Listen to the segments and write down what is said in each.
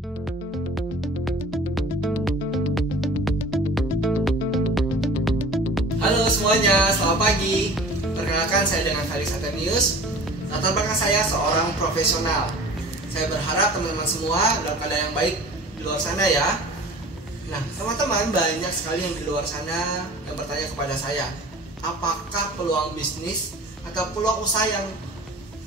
Halo semuanya, selamat pagi. Perkenalkan, saya dengan Haris Atenius. Latar belakang saya seorang profesional. Saya berharap teman-teman semua dalam keadaan yang baik di luar sana ya. Nah, teman-teman, banyak sekali yang di luar sana yang bertanya kepada saya, apakah peluang bisnis atau peluang usaha yang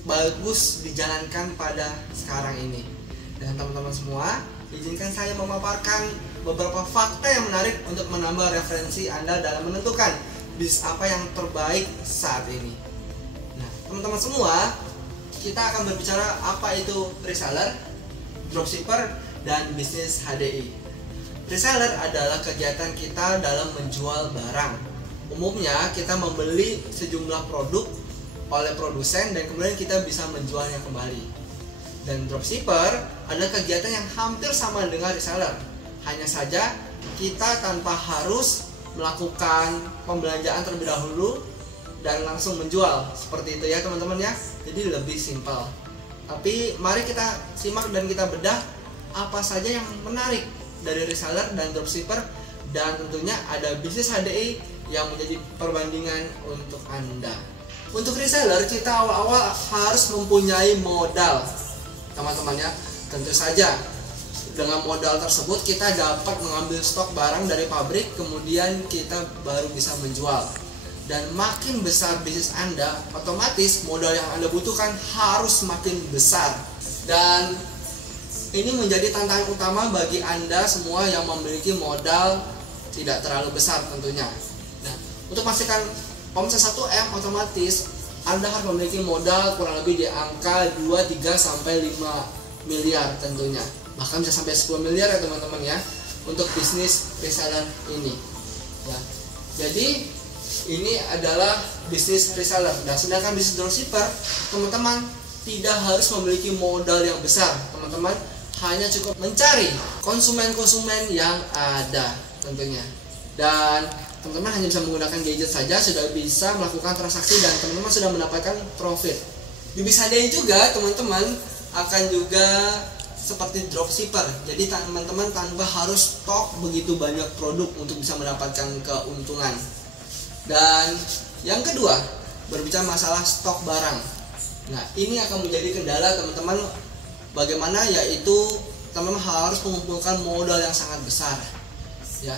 bagus dijalankan pada sekarang ini? Dan teman-teman semua, izinkan saya memaparkan beberapa fakta yang menarik untuk menambah referensi Anda dalam menentukan bisnis apa yang terbaik saat ini. Nah, teman-teman semua, kita akan berbicara apa itu reseller, dropshipper, dan bisnis HDI. Reseller adalah kegiatan kita dalam menjual barang. Umumnya kita membeli sejumlah produk oleh produsen dan kemudian kita bisa menjualnya kembali. Dan dropshipper adalah kegiatan yang hampir sama dengan reseller. Hanya saja kita tanpa harus melakukan pembelanjaan terlebih dahulu dan langsung menjual. Seperti itu ya teman-teman ya. Jadi lebih simpel. Tapi mari kita simak dan kita bedah apa saja yang menarik dari reseller dan dropshipper, dan tentunya ada bisnis HDI yang menjadi perbandingan untuk Anda. Untuk reseller kita awal-awal harus mempunyai modal teman-teman ya. Tentu saja dengan modal tersebut kita dapat mengambil stok barang dari pabrik, kemudian kita baru bisa menjual. Dan makin besar bisnis Anda, otomatis modal yang Anda butuhkan harus makin besar. Dan ini menjadi tantangan utama bagi Anda semua yang memiliki modal tidak terlalu besar tentunya. Nah, untuk memastikan omset 1M, otomatis Anda harus memiliki modal kurang lebih di angka 2, 3, sampai 5 miliar tentunya. Bahkan bisa sampai 10 miliar ya teman-teman ya, untuk bisnis reseller ini ya. Jadi ini adalah bisnis reseller. Dan sedangkan bisnis dropshipper, teman-teman tidak harus memiliki modal yang besar. Teman-teman hanya cukup mencari konsumen-konsumen yang ada tentunya. Dan teman-teman hanya bisa menggunakan gadget saja sudah bisa melakukan transaksi dan teman-teman sudah mendapatkan profit. Di bisnis HDI juga teman-teman akan juga seperti dropshipper. Jadi teman-teman tanpa harus stok begitu banyak produk untuk bisa mendapatkan keuntungan. Dan yang kedua, berbicara masalah stok barang. Nah, ini akan menjadi kendala teman-teman, bagaimana yaitu teman-teman harus mengumpulkan modal yang sangat besar ya.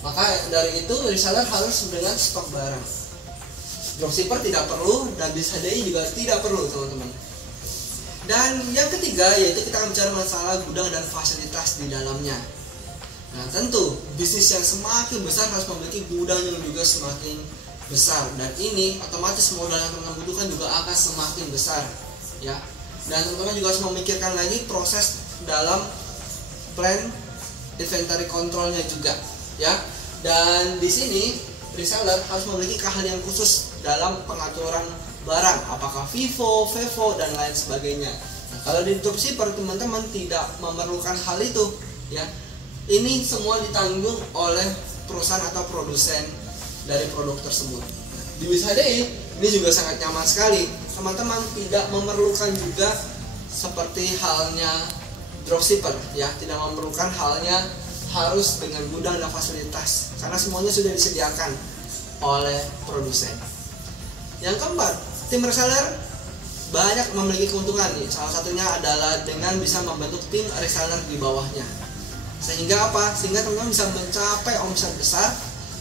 Maka dari itu reseller harus dengan stok barang. Dropshipper tidak perlu dan bisnis HDI juga tidak perlu teman-teman. Dan yang ketiga yaitu kita akan bicara masalah gudang dan fasilitas di dalamnya. Nah, tentu bisnis yang semakin besar harus memiliki gudang yang juga semakin besar, dan ini otomatis modal yang teman-teman butuhkan juga akan semakin besar ya. Dan teman-teman juga harus memikirkan lagi proses dalam plan inventory controlnya juga ya. Dan di sini reseller harus memiliki keahlian khusus dalam pengaturan barang, apakah FIFO, FEFO, dan lain sebagainya. Nah, kalau di dropshipper teman-teman tidak memerlukan hal itu ya. Ini semua ditanggung oleh perusahaan atau produsen dari produk tersebut. Nah, di bisnis HDI ini juga sangat nyaman sekali. Teman-teman tidak memerlukan juga seperti halnya dropshipper ya, tidak memerlukan halnya harus dengan gudang dan fasilitas karena semuanya sudah disediakan oleh produsen. Yang keempat, tim reseller banyak memiliki keuntungan nih. Salah satunya adalah dengan bisa membentuk tim reseller di bawahnya. Sehingga apa? Sehingga teman-teman bisa mencapai omset besar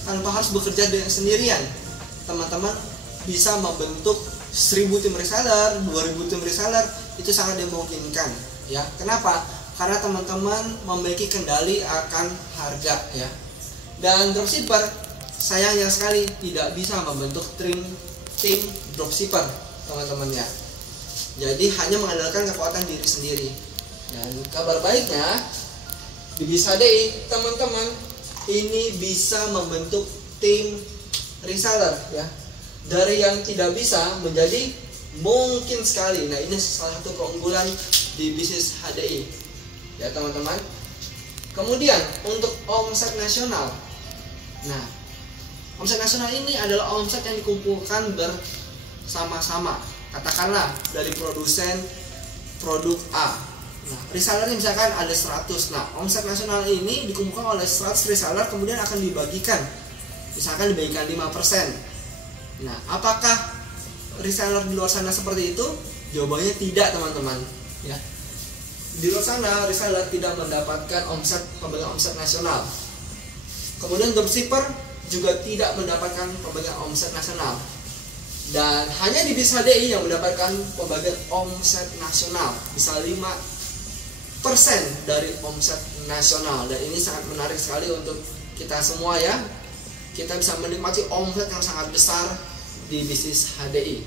tanpa harus bekerja dengan sendirian. Teman-teman bisa membentuk 1000 tim reseller, 2000 tim reseller, itu sangat dimungkinkan ya. Kenapa? Karena teman-teman memiliki kendali akan harga ya. Dan dropshipper sayangnya sekali tidak bisa membentuk tim dropshipper teman-teman ya. Jadi hanya mengandalkan kekuatan diri sendiri. Dan kabar baiknya di bisnis HDI teman-teman ini bisa membentuk tim reseller ya. Dari yang tidak bisa menjadi mungkin sekali. Nah, ini salah satu keunggulan di bisnis HDI ya teman-teman. Kemudian untuk omset nasional. Nah, omset nasional ini adalah omset yang dikumpulkan bersama-sama. Katakanlah dari produsen produk A. Nah, resellernya misalkan ada 100. Nah, omset nasional ini dikumpulkan oleh 100 reseller, kemudian akan dibagikan. Misalkan dibagikan 5%. Nah, apakah reseller di luar sana seperti itu? Jawabannya tidak, teman-teman. Ya. Di luar sana reseller tidak mendapatkan pembagian omset nasional. Kemudian dropshipper juga tidak mendapatkan pembagian omset nasional. Dan hanya di BIS HDI yang mendapatkan pembagian omset nasional, bisa 5% dari omset nasional. Dan ini sangat menarik sekali untuk kita semua ya. Kita bisa menikmati omset yang sangat besar di bisnis HDI.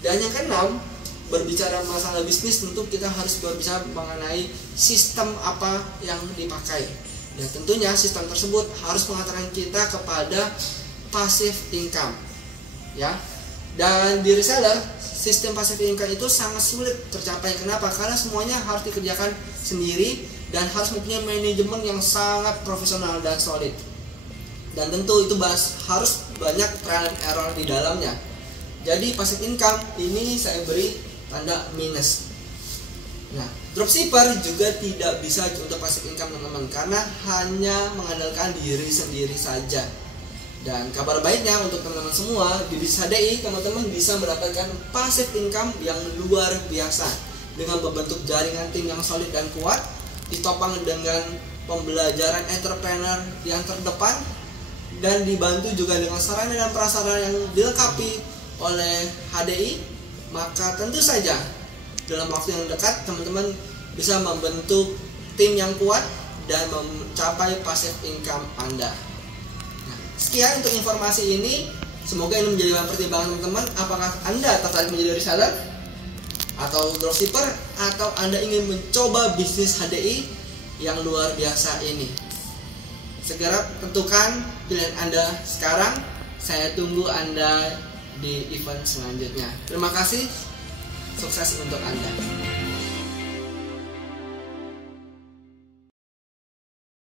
Dan yang keenam, berbicara masalah bisnis, tentu kita harus berbicara mengenai sistem apa yang dipakai. Dan tentunya sistem tersebut harus mengantarkan kita kepada passive income. Ya. Dan di reseller, sistem passive income itu sangat sulit tercapai. Kenapa? Karena semuanya harus dikerjakan sendiri dan harus mempunyai manajemen yang sangat profesional dan solid. Dan tentu itu harus banyak trial and error di dalamnya. Jadi passive income ini saya beri tanda minus. Nah, dropshipper juga tidak bisa untuk passive income, teman-teman, karena hanya mengandalkan diri sendiri saja. Dan kabar baiknya untuk teman-teman semua, di BIS HDI teman-teman bisa mendapatkan passive income yang luar biasa dengan membentuk jaringan tim yang solid dan kuat, ditopang dengan pembelajaran entrepreneur yang terdepan, dan dibantu juga dengan sarana dan prasarana yang dilengkapi oleh HDI. Maka tentu saja dalam waktu yang dekat teman-teman bisa membentuk tim yang kuat dan mencapai passive income Anda. Sekian untuk informasi ini. Semoga ini menjadi bahan pertimbangan teman-teman. Apakah Anda tertarik menjadi reseller atau dropshipper, atau Anda ingin mencoba bisnis HDI yang luar biasa ini? Segera tentukan pilihan Anda sekarang. Saya tunggu Anda di event selanjutnya. Terima kasih. Sukses untuk Anda.